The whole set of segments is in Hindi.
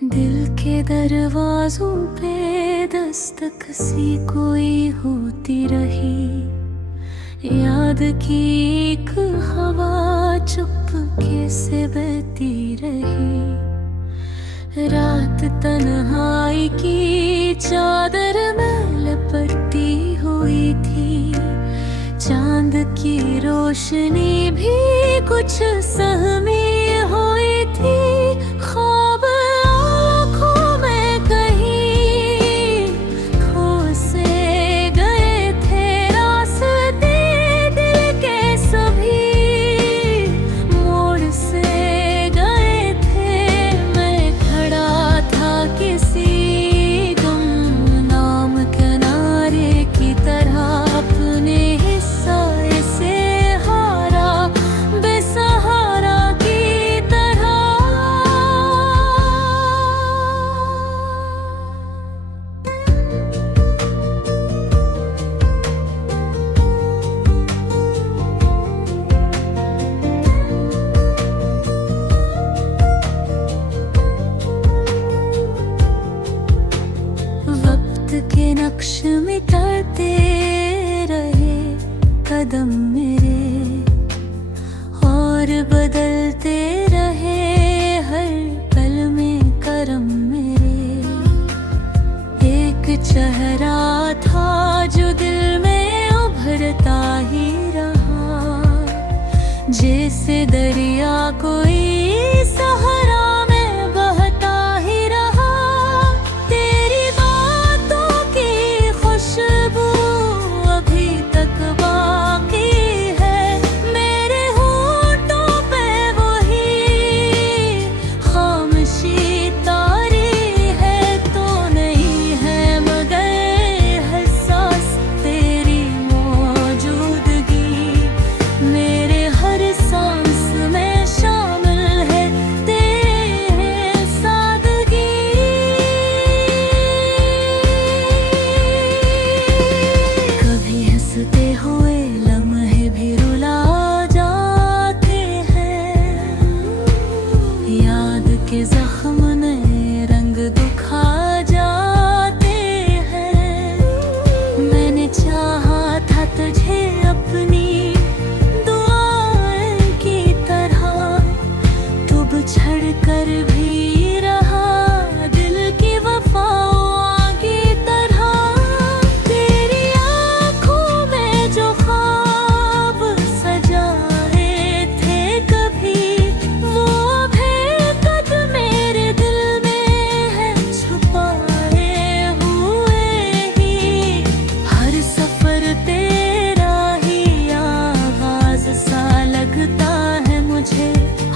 दिल के दरवाजों पे दस्तक सी कोई होती रही, याद की एक हवा चुपके से बहती रही। रात तन्हाई की चादर में लिपटी हुई थी, चांद की रोशनी भी कुछ सहमी हुई थी। ख्वाब आँखों में कहीं खो से गए थे, रास्ते दिल के सभी मोड़ से गए थे। मैं खड़ा था किसी गुमनाम किनारे की तरह, अपने के नक्श मिटाते रहे कदम मेरे, और बदलते रहे हर पल में करम मेरे। एक चेहरा था जो दिल में उभरता ही रहा, जैसे दरिया कोई सहारा में बहता ही रहा। खुशबू अभी तक बाकी है मेरे होठों पे, वही खामोशी तारी है। तो नहीं है मगर एहसास तेरी मौजूदगी, मेरे हर सांस में शामिल है तेरी सादगी। हंसते हुए लम्हे भी रुला जाते हैं, याद के जख्म नए रंग दिखा जाते हैं। मैंने चाहा था तुझे अपनी दुआओं की तरह, तू बिछड़ कर भी रहा दिल की वफाओं की तरह।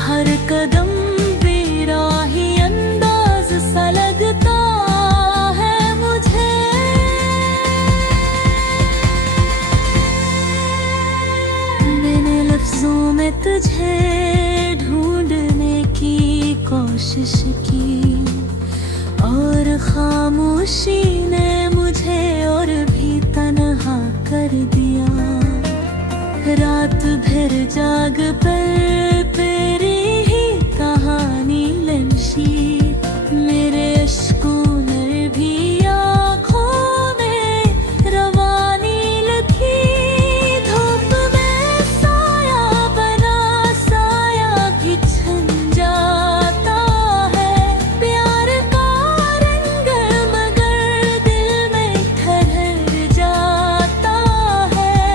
हर कदम बेराही अंदाज सा लगता है मुझे। मैंने लफ्जों में तुझे ढूंढने की कोशिश की, और खामोशी ने मुझे और भी तन्हा कर दिया। रात भर जाग पर तेरी ही कहानी लंशी, मेरे अश्कों ने भी आँखों में रवानी लिखी। धूप में साया बना साया भी छन जाता है, प्यार का रंग मगर दिल में ठहर जाता है।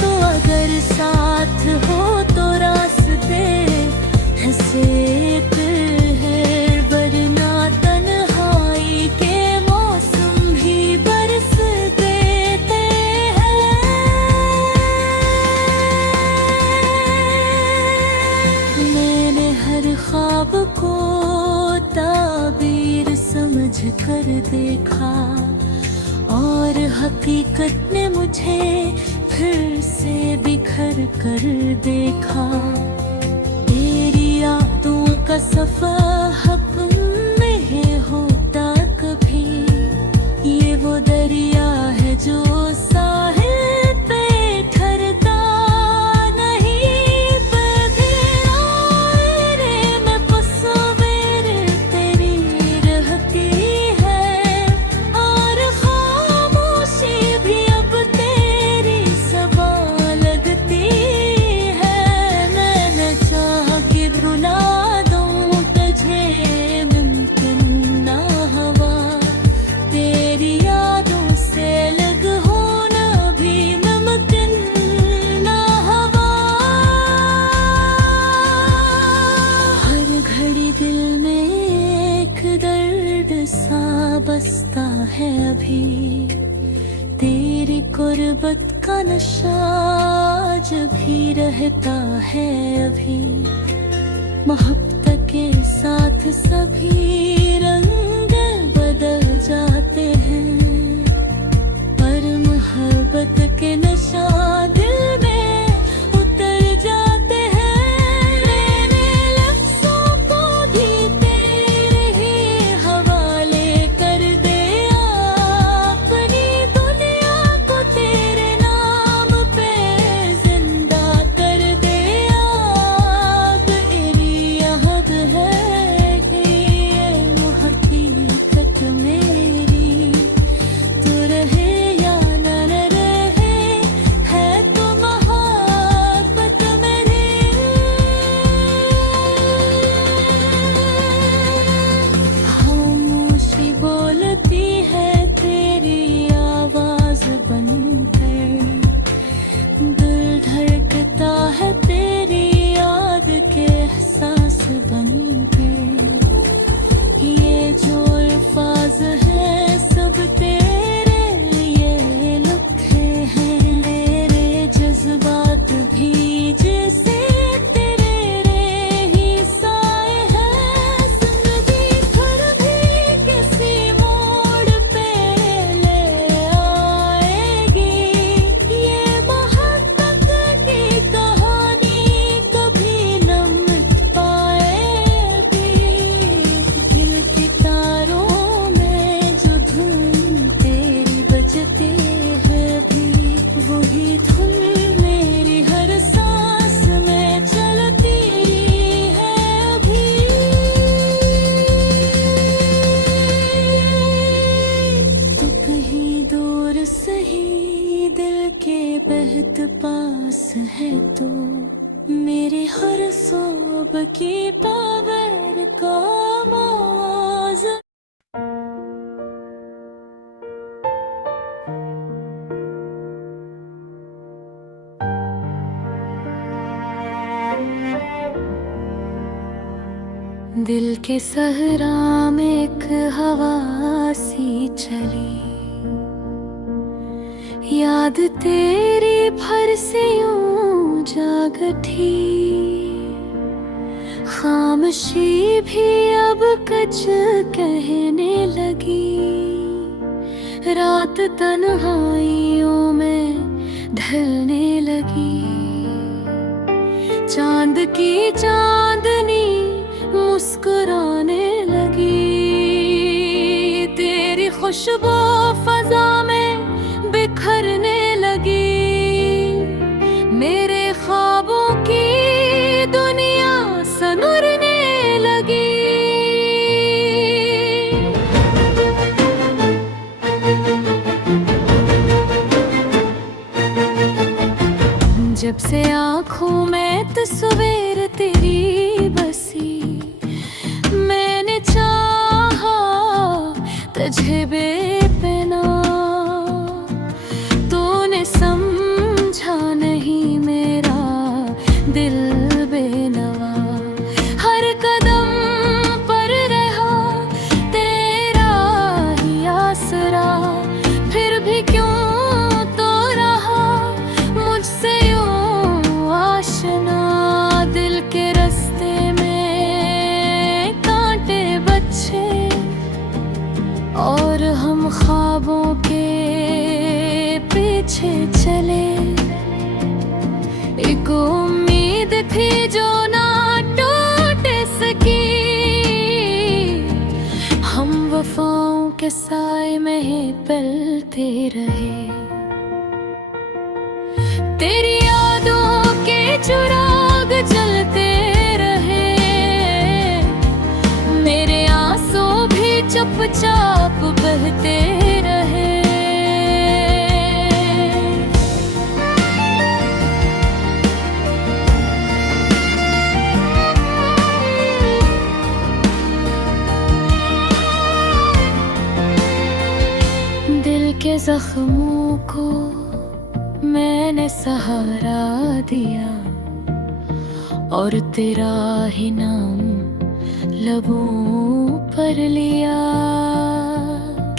तो अगर साथ हो तो रास्ते ऐसे है, वरना तन्हाई के मौसम भी बरस देते हैं। मैंने हर ख्वाब को ताबीर समझ कर देखा, और हकीकत ने मुझे फिर से बिखर कर देखा। तेरी यादों का सफर अपने होता कभी, ये वो दरिया है जो साहिल पे ठहरता नहीं। पर रे में बसवेर तेरी सा बसता है अभी, तेरी गुर्बत का नशा आज भी रहता है अभी। मोहब्बत के साथ सभी रंग बदल जाते हैं, पर मोहब्बत के नशा दिल में उतर जाते हैं। मैंने लफ्ज़ों को भी तेरे ही हवाले कर दिया, अपनी दुनिया को तेरे नाम पे जिंदा कर दिया। अब मेरी याद है कि ये हकीकत मेरी, तू रहे या न रहे, है तो मोहब्बत मेरी। खामोशी बोलती है तेरी आवाज बनकर, दिल धड़कता है तेरी याद के एहसास बनकर। ये जो अल्फाज है सब तेरे ये लिखे हैं, मेरे जज्बात भी जैसे तेरे ही साए हैं। जिंदगी फिर भी किसी मोड़ पे ले आएगी, ये मोहब्बत की कहानी कभी न मिट पाएगी। दिल के तारों में जो धुन तेरी बजती है भी, वही धुन मेरी हर सांस में चलती है अभी। तू कहीं दूर सही दिल के बेहद पास है तू, मेरी हर सोब की पावर का मौज। दिल के सहरा में एक हवा सी चली, याद तेरी भर से यूं जाग उठी। खामोशी भी अब कुछ कहने लगी, रात तन्हाइयों में ढलने लगी। चांद की चांदनी मुस्कुराने लगी, तेरी खुशबू फजा में बिखरने लगी। मेरे ख्वाबों की दुनिया सनुरने लगी। जब से आँखों में तस्वीर तेरी बसी, मैंने चाहा तुझे बेपना, तूने समझा नहीं मेरा दिल बेनवा। हर कदम पर रहा तेरा ही आसरा, फिर भी क्यों तो रहा मुझसे यूं आशना। दिल के रास्ते में कांटे बच्चे और हम ख्वाबों के पीछे चले। एक उम्मीद थी जो ना टूट सकी, हम वफाओं के साए में ही पलते रहे। तेरी यादों के चिराग जलते रहे, मेरे आंसू भी चुपचाप बहते रहे। दिल के जख्मों को मैंने सहारा दिया, और तेरा ही नाम लबों पर लिया।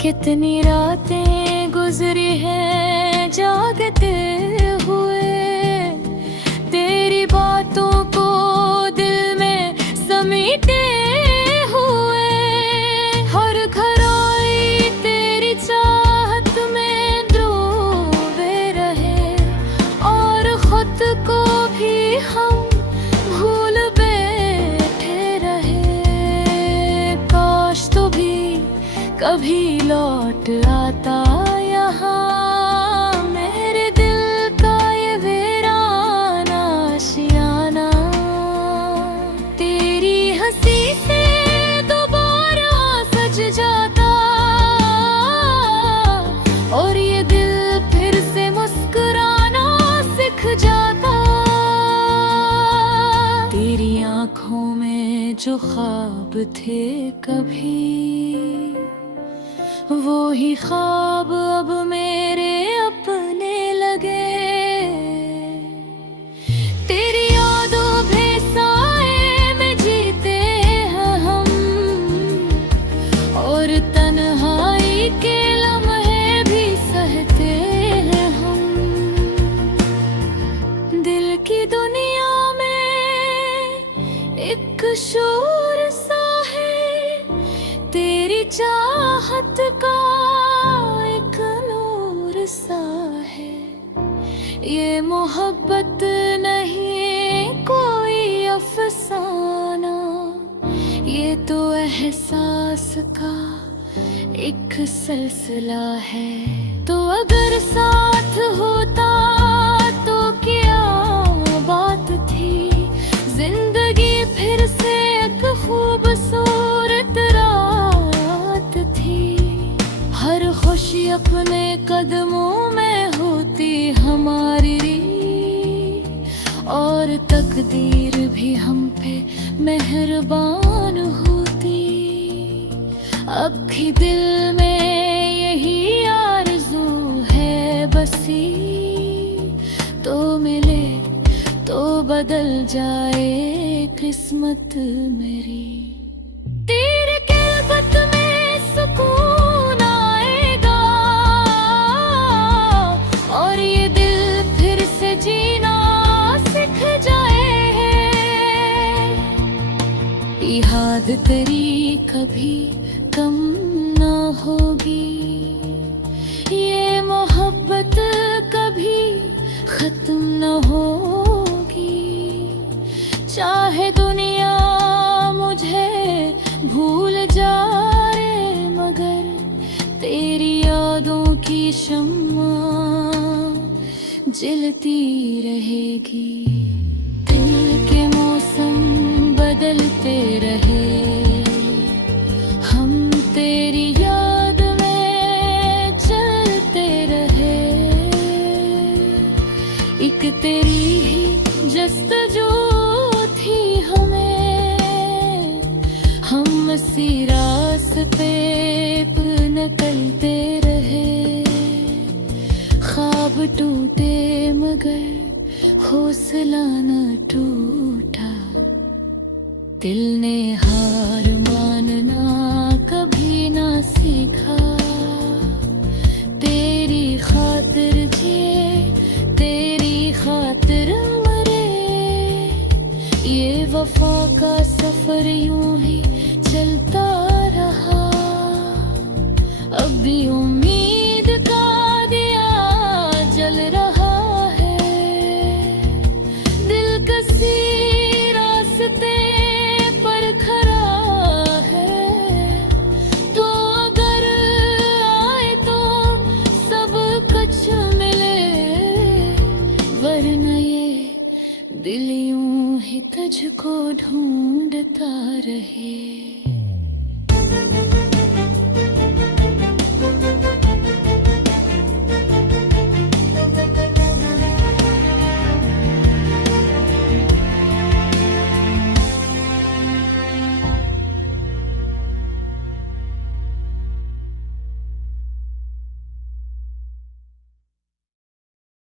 कितनी रातें गुजरी हैं जागते हुए, तेरी बातों को दिल में समेटे हुए। हर खराई तेरी चाहत में डूबे रहे, और खुद को भी हम भूल बैठे रहे। काश तू भी कभी लौट आता यहाँ, मेरे दिल का ये वीराना आशियाना। तेरी हंसी से दोबारा सज जाता, और ये दिल फिर से मुस्कुराना सीख जाता। तेरी आँखों में जो ख्वाब थे कभी, वो ही ख्वाब अब मेरे अपने लगे। तेरी यादों में साए में जीते हैं हम, और तन्हाई के लम्हे भी सहते हैं हम। दिल की दुनिया में एक शोर सा है, तेरी चाहत का एक नूर सा है। ये मोहब्बत नहीं कोई अफसाना, ये तो एहसास का एक सिलसिला है। तो अगर साथ होता तो क्या बात थी, जिंदगी फिर से एक खूबसूरत रात थी। हर खुशी अपने कदमों में होती हमारी, और तकदीर भी हम पे मेहरबान होती। अब भी दिल में यही आरज़ू है बसी, तो मिले तो बदल जाए किस्मत मेरी। तेरे क़िल्बत में सुकून आएगा, और ये दिल फिर से जीना सीख जाए। याद तेरी कभी कम ना होगी, ये मोहब्बत कभी खत्म न होगी। चाहे दुनिया मुझे भूल जाए, मगर तेरी यादों की शम्मा जलती रहेगी। दिल के मौसम बदलते रहे, हम तेरी याद में चलते रहे। एक तेरी ही जस्तजू थी हमें, हम इसी रास्ते पे निकलते रहे। ख्वाब टूटे मगर हौसला न टूटा, दिल ने हार मानना कभी ना सीखा। तेरी खातिर जिए, तेरी खातिर मरे, ये वफा का सफर यूं ही चलता रहा। अब भी उम्मीद का दिया जल रहा है, दिल कसी रास्ते पर खड़ा है। तो अगर आए तो सब कुछ मिले, वरना ये दिल यूं ही तुझको ढूंढता रहे।